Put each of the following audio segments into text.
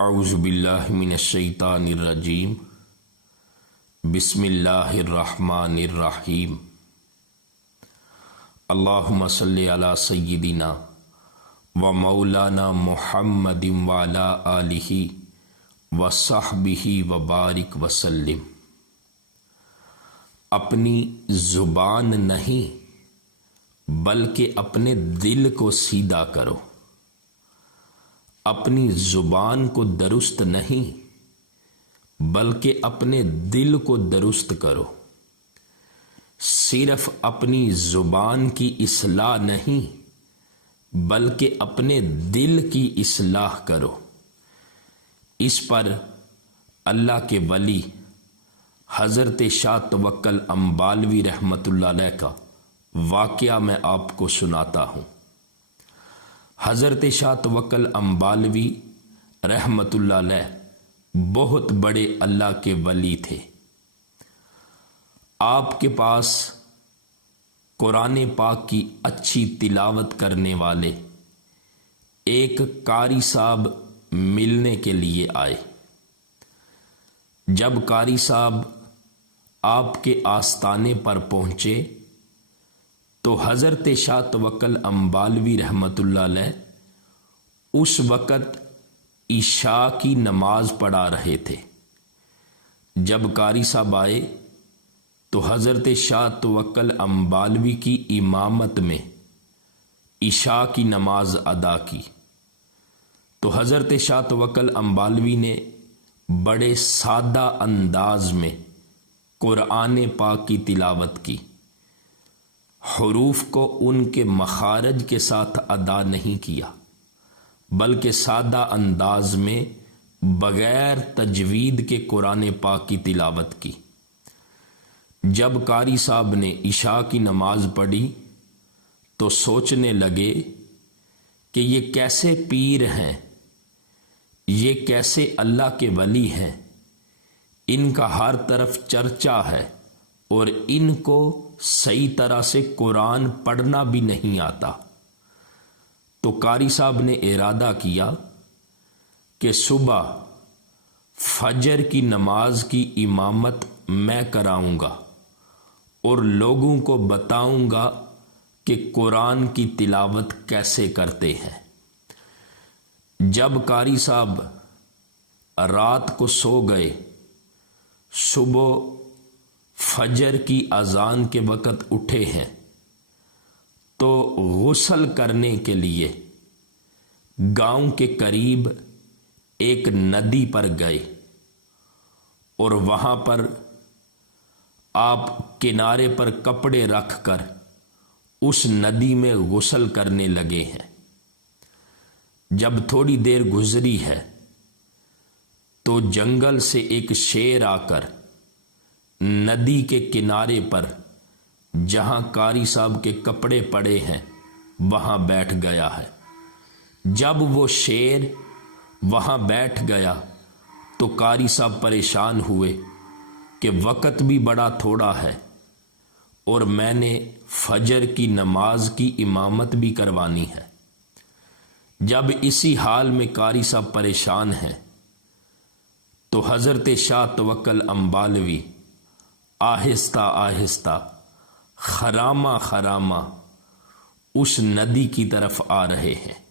औज़ुबिल्लाहि मिनश्शैतानिर्रजीम बिस्मिल्लाहिर्रहमानिर्रहीम। अल्लाहुम्मा सल्लि अला सय्यिदिना व मौलाना मुहम्मदिन व अला आलिहि व सहबिहि व बारिक वसल्लिम। अपनी ज़ुबान नहीं बल्कि अपने दिल को सीधा करो। अपनी ज़ुबान को दुरुस्त नहीं बल्कि अपने दिल को दुरुस्त करो। सिर्फ अपनी ज़ुबान की इस्लाह नहीं बल्कि अपने दिल की इस्लाह करो। इस पर अल्लाह के वली हज़रत शाह तवक्कल अंबालवी रहमतुल्लाह अलैह का वाक़या मैं आपको सुनाता हूँ। हज़रत शाह तवक्कल अंबालवी रहमतुल्लाह अलैह बहुत बड़े अल्लाह के वली थे। आपके पास कुरान पाक की अच्छी तिलावत करने वाले एक कारी साहब मिलने के लिए आए। जब कारी साहब आपके आस्ताने पर पहुंचे तो हज़रत शाह तवक्कल अंबालवी रहमतुल्लाह अलैह उस वक़्त इशा की नमाज पढ़ा रहे थे। जब कारी साहब आए तो हज़रत शाह तवक्कल अंबालवी की इमामत में इशा की नमाज अदा की। तो हज़रत शाह तवक्कल अंबालवी ने बड़े सादा अंदाज में कुरान पाक की तिलावत की। हुरूफ को उनके मखारज के साथ अदा नहीं किया बल्कि सादा अंदाज में बगैर तजवीद के कुरान पाक की तिलावत की। जब कारी साहब ने इशा की नमाज पढ़ी तो सोचने लगे कि ये कैसे पीर हैं, ये कैसे अल्लाह के वली हैं, इनका हर तरफ चर्चा है और इनको सही तरह से कुरान पढ़ना भी नहीं आता। तो कारी साहब ने इरादा किया कि सुबह फजर की नमाज की इमामत मैं कराऊंगा और लोगों को बताऊंगा कि कुरान की तिलावत कैसे करते हैं। जब कारी साहब रात को सो गए, सुबह फजर की अजान के वक़्त उठे हैं तो गुस्ल करने के लिए गांव के करीब एक नदी पर गए और वहां पर आप किनारे पर कपड़े रखकर उस नदी में गुस्ल करने लगे हैं। जब थोड़ी देर गुजरी है तो जंगल से एक शेर आकर नदी के किनारे पर जहां कारी साहब के कपड़े पड़े हैं वहां बैठ गया है। जब वो शेर वहां बैठ गया तो कारी साहब परेशान हुए कि वक़्त भी बड़ा थोड़ा है और मैंने फजर की नमाज की इमामत भी करवानी है। जब इसी हाल में कारी साहब परेशान हैं तो हज़रत शाह तवक्कल अंबालवी आहिस्ता आहिस्ता खरामा खरामा उस नदी की तरफ आ रहे हैं।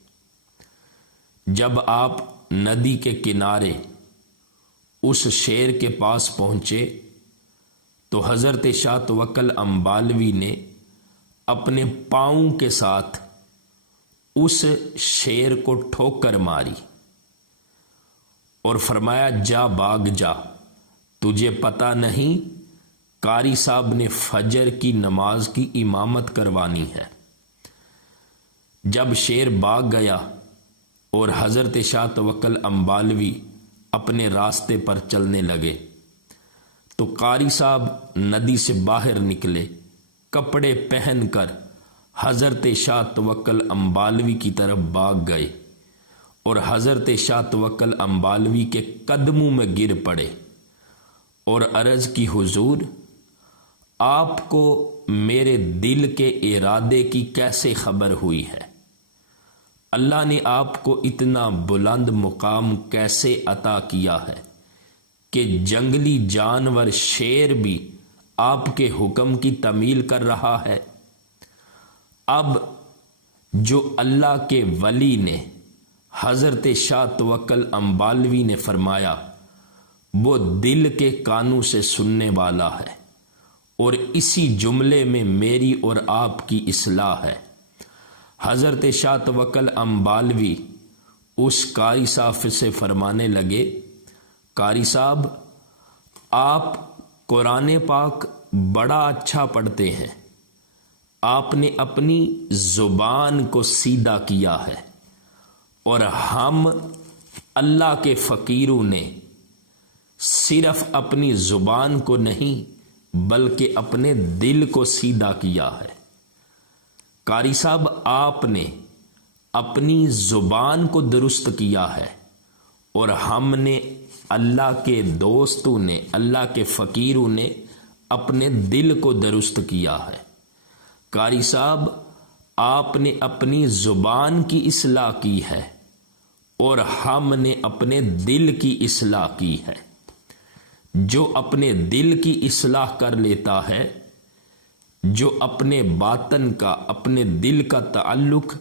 जब आप नदी के किनारे उस शेर के पास पहुंचे तो हज़रत शाह तवक्कल अंबालवी ने अपने पाँव के साथ उस शेर को ठोकर मारी और फरमाया, जा भाग जा, तुझे पता नहीं कारी साहब ने फजर की नमाज की इमामत करवानी है। जब शेर भाग गया और हज़रत शाह तवक्कल अंबालवी अपने रास्ते पर चलने लगे तो कारी साहब नदी से बाहर निकले, कपड़े पहनकर हज़रत शाह तवक्कल अंबालवी की तरफ भाग गए और हज़रत शाह तवक्कल अंबालवी के कदमों में गिर पड़े और अर्ज़ की, हुजूर आपको मेरे दिल के इरादे की कैसे खबर हुई है? अल्लाह ने आपको इतना बुलंद मुकाम कैसे अता किया है कि जंगली जानवर शेर भी आपके हुक्म की तमील कर रहा है। अब जो अल्लाह के वली ने हज़रत शाह तवक्कल अंबालवी ने फरमाया वो दिल के कानों से सुनने वाला है, और इसी जुमले में मेरी और आपकी इस्लाह है। हज़रत शाह तवक्कल अंबालवी उस कारी साहब से फरमाने लगे, कारी साहब आप कुरान पाक बड़ा अच्छा पढ़ते हैं, आपने अपनी ज़ुबान को सीधा किया है, और हम अल्लाह के फ़कीरों ने सिर्फ अपनी ज़ुबान को नहीं बल्कि अपने दिल को सीधा किया है। कारी साहब आपने अपनी ज़ुबान को दुरुस्त किया है, और हमने अल्लाह के दोस्तों ने, अल्लाह के फ़कीरों ने अपने दिल को दुरुस्त किया है। कारी साहब आपने अपनी ज़ुबान की इस्लाह की है, और हमने अपने दिल की इस्लाह की है। जो अपने दिल की इस्लाह कर लेता है, जो अपने बातन का, अपने दिल का ताल्लुक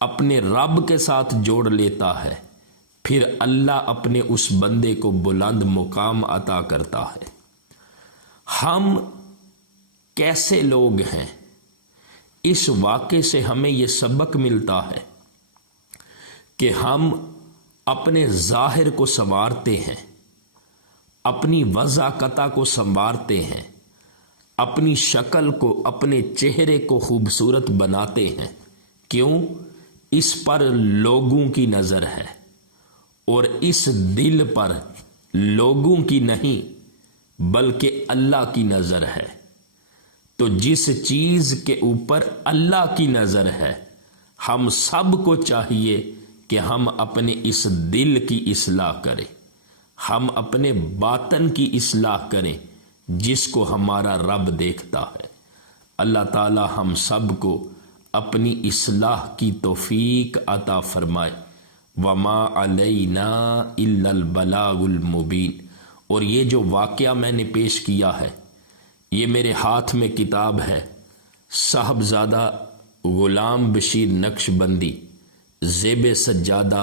अपने रब के साथ जोड़ लेता है, फिर अल्लाह अपने उस बंदे को बुलंद मुकाम अता करता है। हम कैसे लोग हैं, इस वाक़े से हमें यह सबक मिलता है कि हम अपने ज़ाहिर को संवारते हैं, अपनी वज़ाकता को संवारते हैं, अपनी शक्ल को, अपने चेहरे को खूबसूरत बनाते हैं। क्यों? इस पर लोगों की नज़र है, और इस दिल पर लोगों की नहीं बल्कि अल्लाह की नज़र है। तो जिस चीज़ के ऊपर अल्लाह की नज़र है, हम सब को चाहिए कि हम अपने इस दिल की इस्लाह करें, हम अपने बातन की इस्लाह करें जिसको हमारा रब देखता है। अल्लाह ताला हम सब को अपनी इस्लाह की तौफीक अता फरमाए। वमा अलैना इल्लल बलागुल मुबीन। और ये जो वाक़या मैंने पेश किया है, ये मेरे हाथ में किताब है साहबजादा ग़ुलाम बशीर नक्शबंदी ज़ेब सज्जादा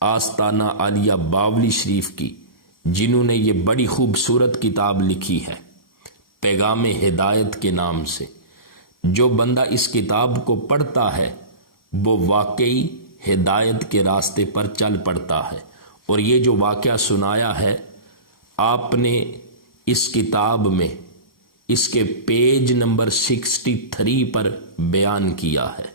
आस्ताना आलिया बावली शरीफ की, जिन्होंने ये बड़ी खूबसूरत किताब लिखी है पैगाम हिदायत के नाम से। जो बंदा इस किताब को पढ़ता है वो वाकई हिदायत के रास्ते पर चल पड़ता है। और ये जो वाक़या सुनाया है आपने इस किताब में इसके पेज नंबर 63 पर बयान किया है।